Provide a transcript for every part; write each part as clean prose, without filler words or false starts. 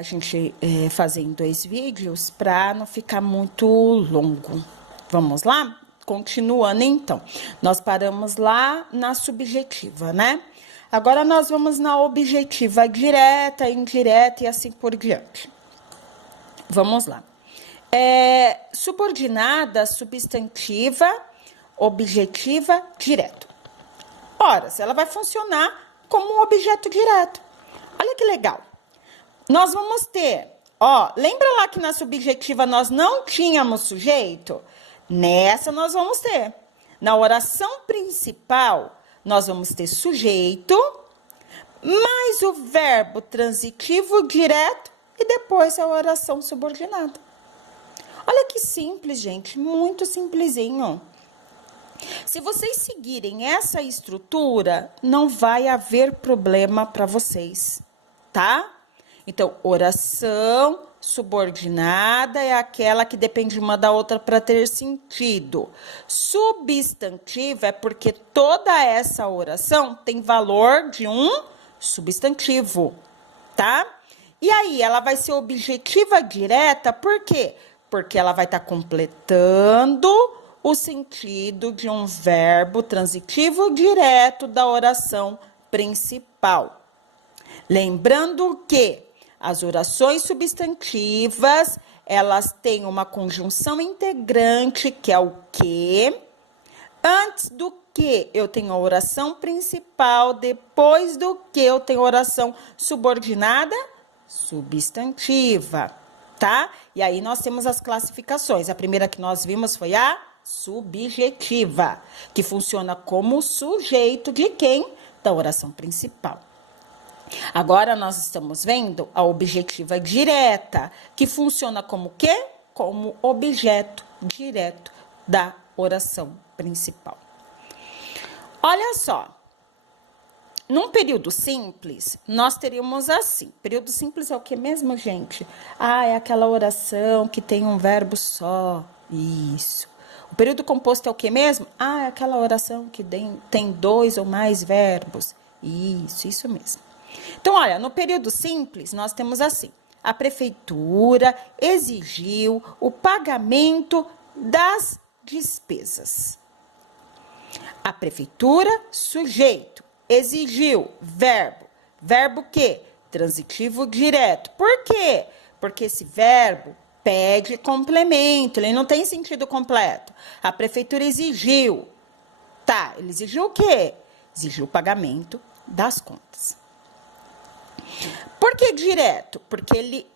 a gente fazer em 2 vídeos para não ficar muito longo. Vamos lá? Continuando, então. Nós paramos lá na subjetiva, né? Agora, nós vamos na objetiva direta, indireta e assim por diante. Vamos lá. Subordinada, substantiva, objetiva, direto. Ora, se ela vai funcionar como um objeto direto. Olha que legal. Nós vamos ter, lembra lá que na subjetiva nós não tínhamos sujeito? Nessa nós vamos ter. Na oração principal, nós vamos ter sujeito, mais o verbo transitivo direto e depois a oração subordinada. Olha que simples, gente, muito simplesinho. Se vocês seguirem essa estrutura, não vai haver problema para vocês, tá? Então, oração subordinada é aquela que depende uma da outra para ter sentido. Substantiva é porque toda essa oração tem valor de um substantivo, tá? E aí, ela vai ser objetiva direta, por quê? Porque ela vai estar completando o sentido de um verbo transitivo direto da oração principal. Lembrando que as orações substantivas, elas têm uma conjunção integrante, que é o que. Antes do que eu tenho a oração principal, depois do que eu tenho a oração subordinada, substantiva, tá? E aí nós temos as classificações. A primeira que nós vimos foi a subjetiva, que funciona como sujeito de quem? Da oração principal. Agora, nós estamos vendo a objetiva direta, que funciona como quê? Como objeto direto da oração principal. Olha só, num período simples, nós teríamos assim. Período simples é o que mesmo, gente? É aquela oração que tem um verbo só. Isso. O período composto é o que mesmo? É aquela oração que tem 2 ou mais verbos. Isso mesmo. Então, olha, no período simples, nós temos assim. A prefeitura exigiu o pagamento das despesas. A prefeitura, sujeito, exigiu, verbo. Verbo que? Transitivo direto. Por quê? Porque esse verbo pede complemento, ele não tem sentido completo. A prefeitura exigiu. Tá, ele exigiu o quê? Exigiu o pagamento das contas. Por que direto? Porque ele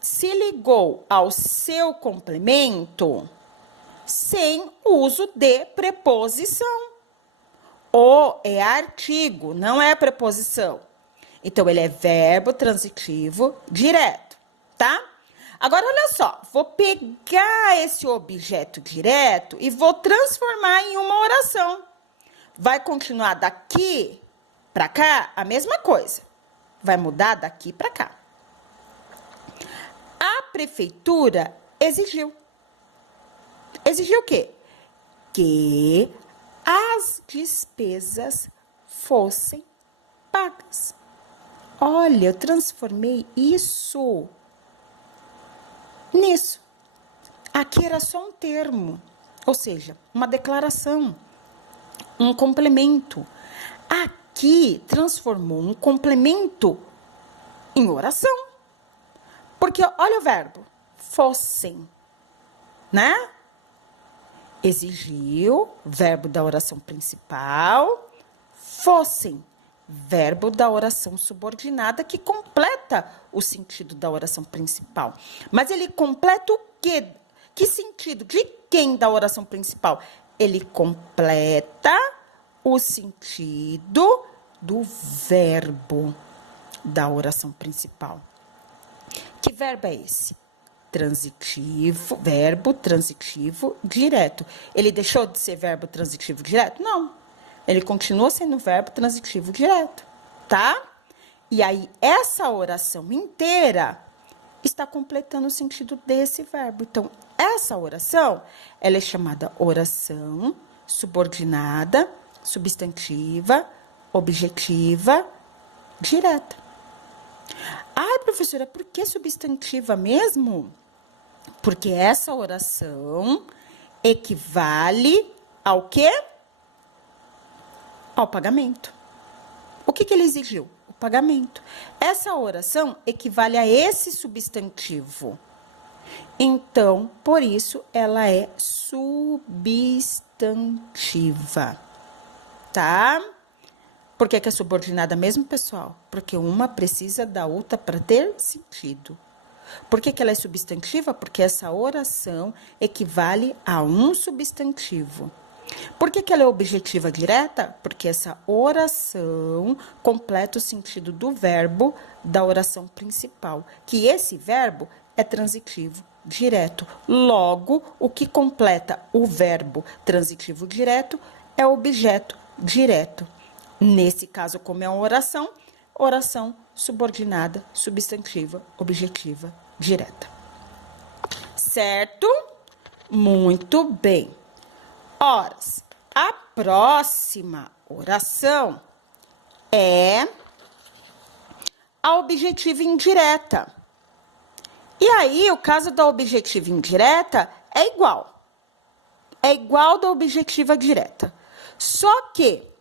se ligou ao seu complemento sem uso de preposição. O é artigo, não é preposição. Então, ele é verbo transitivo direto, tá? Agora, olha só, vou pegar esse objeto direto e vou transformar em uma oração. Vai continuar daqui para cá a mesma coisa. Vai mudar daqui para cá. A prefeitura exigiu. Exigiu o quê? Que as despesas fossem pagas. Olha, eu transformei isso nisso. Aqui era só um termo, ou seja, uma declaração, um complemento. Aqui transformou um complemento em oração. Porque olha o verbo, fossem, né? Exigiu, verbo da oração principal, fossem, verbo da oração subordinada, que completa o sentido da oração principal. Mas ele completa o quê? Que sentido? De quem da oração principal? Ele completa o sentido do verbo da oração principal. Que verbo é esse? Transitivo, verbo transitivo direto. Ele deixou de ser verbo transitivo direto? Não. Ele continua sendo verbo transitivo direto, tá? E aí, essa oração inteira está completando o sentido desse verbo. Então, essa oração, ela é chamada oração subordinada, substantiva, objetiva, direta. Ai, professora, por que substantiva mesmo? Porque essa oração equivale ao quê? Ao pagamento. O que ele exigiu? O pagamento. Essa oração equivale a esse substantivo. Então, por isso, ela é substantiva. Tá? Por que é subordinada mesmo, pessoal? Porque uma precisa da outra para ter sentido. Por que ela é substantiva? Porque essa oração equivale a um substantivo. Por que ela é objetiva direta? Porque essa oração completa o sentido do verbo da oração principal, que esse verbo é transitivo direto. Logo, o que completa o verbo transitivo direto é o objeto direto. Nesse caso, como é uma oração subordinada, substantiva, objetiva, direta. Certo? Muito bem. Ora, a próxima oração é a objetiva indireta. E aí, o caso da objetiva indireta é igual. É igual da objetiva direta. Só que